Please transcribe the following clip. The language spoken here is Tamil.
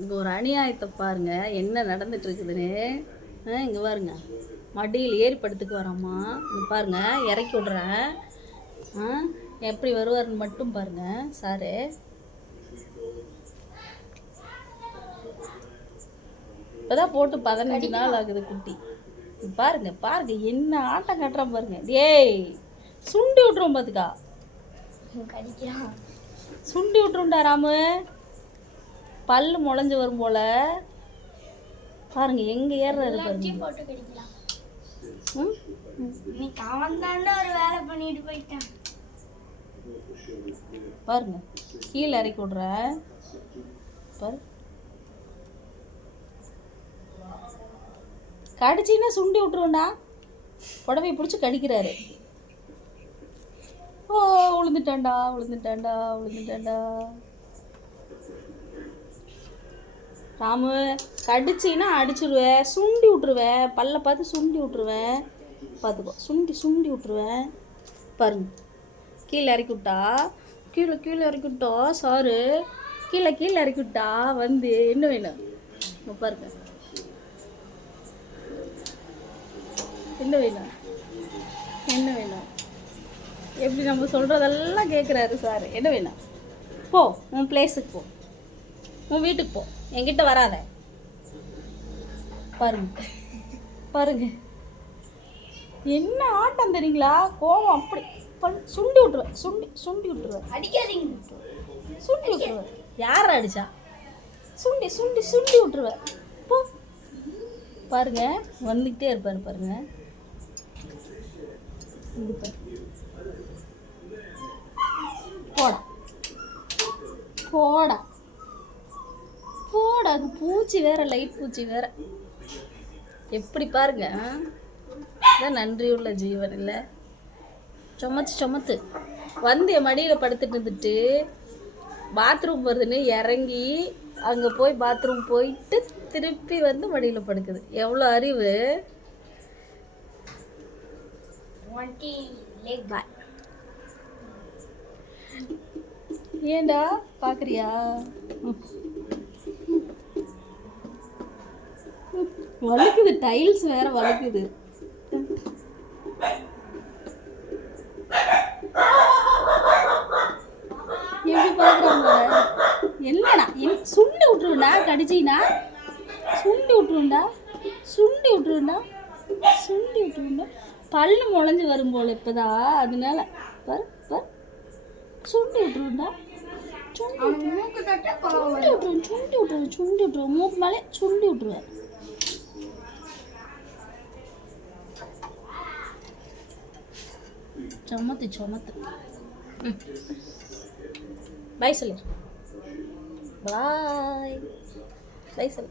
இங்கே ஒரு அநியாயத்தை பாருங்க என்ன நடந்துட்டு இருக்குதுன்னு. இங்கே பாருங்க, மடியில் ஏறி படுத்துக்கு வராம்மா. இங்கே பாருங்க, இறக்கி விட்றேன். எப்படி வருவாருன்னு மட்டும் பாருங்க சாரு. இப்போதான் போட்டு 15 நாள் ஆகுது குட்டி. பாருங்க பாருங்க என்ன ஆட்டம் கட்டுறான் பாருங்க. ஏய் சுண்டி விட்டுரும் பார்த்துக்கா, சுண்டி விட்டுருண்டா ராமு. பல்லு முளைஞ்சு வரும் போல பாருங்க, எங்க ஏறாரு பாருங்க. பாருங்க கீழே இறக்கி விடுற பாரு. கடிச்சின்னா சுண்டி விட்டுருவோண்டா. புடவையை பிடிச்சி கடிக்கிறாரு. ஓ விழுந்துட்டான்டா விழுந்துட்டான்டா விழுந்துட்டான்டா. ராமு கடிச்சின்னா அடிச்சிருவேன், சுண்டி விட்டுருவேன். பல்ல பார்த்து சுண்டி விட்டுருவேன். பார்த்துக்கோ, சுண்டி சுண்டி விட்டுருவேன். பாருங்க கீழே இறக்கி விட்டா, கீழே கீழே இறக்கி விட்டா சாரு. கீழே கீழே இறக்கி விட்டா வந்து என்ன வேணும் பாருங்க, என்ன வேணும் என்ன வேணும். எப்படி நம்ம சொல்கிறதெல்லாம் கேட்குறாரு சார். என்ன வேணும்? போ உன் பிளேஸுக்கு போ, உன் வீட்டுக்கு போ, என்கிட்ட வராத. பாருங்க பாருங்க என்ன ஆட்டம் தெரியுங்களா. கோவம் அப்படி சுண்டி விட்டுருவேன், சுண்டி சுண்டி விட்டுருவேன். அடிக்காதீங்க, சுண்டி விட்டுருவேன். யார் அடிச்சா? சுண்டி சுண்டி சுண்டி விட்டுருவேன். போ பாருங்க வந்துக்கிட்டே இருப்பாரு பாருங்க. போடா போடா போடா. அது பூச்சி வேற, லைட் பூச்சி வேற. எப்படி பாருங்க, இதான் நன்றி உள்ள ஜீவன் இல்லை. சுமத்து சுமத்து வந்து என் மடியில் படுத்துட்டு இருந்துட்டு பாத்ரூம் வருதுன்னு இறங்கி அங்கே போய் பாத்ரூம் போயிட்டு திருப்பி வந்து மடியில் படுக்குது. எவ்வளோ அறிவு. ஏண்டா பார்க்குறியா? வழுக்குது, டைல்ஸ் வேற வழுக்குது. எப்படி பார்க்குறாங்க இல்லைண்ணா. சுண்டி விட்டுருண்டா, கடிச்சின்னா சுண்டி விட்டுருண்டா, சுண்டி விட்டுருண்டா, சுண்டி விட்டுருண்டா. பல்லு முளைஞ்சு வரும் போல இப்போதான், அதனால பாரு பாரு. சுண்டி விட்டுருண்டா, சுண்டி விட்டுருவேன், சுண்டி விட்டுருவேன், சுண்டி விட்டுருவேன். மூக்கு மேலே சுண்டி விட்டுருவேன். சுமத்து சுமத்து. பாய் சொல்லு, பாய் பாய் சொல்லு.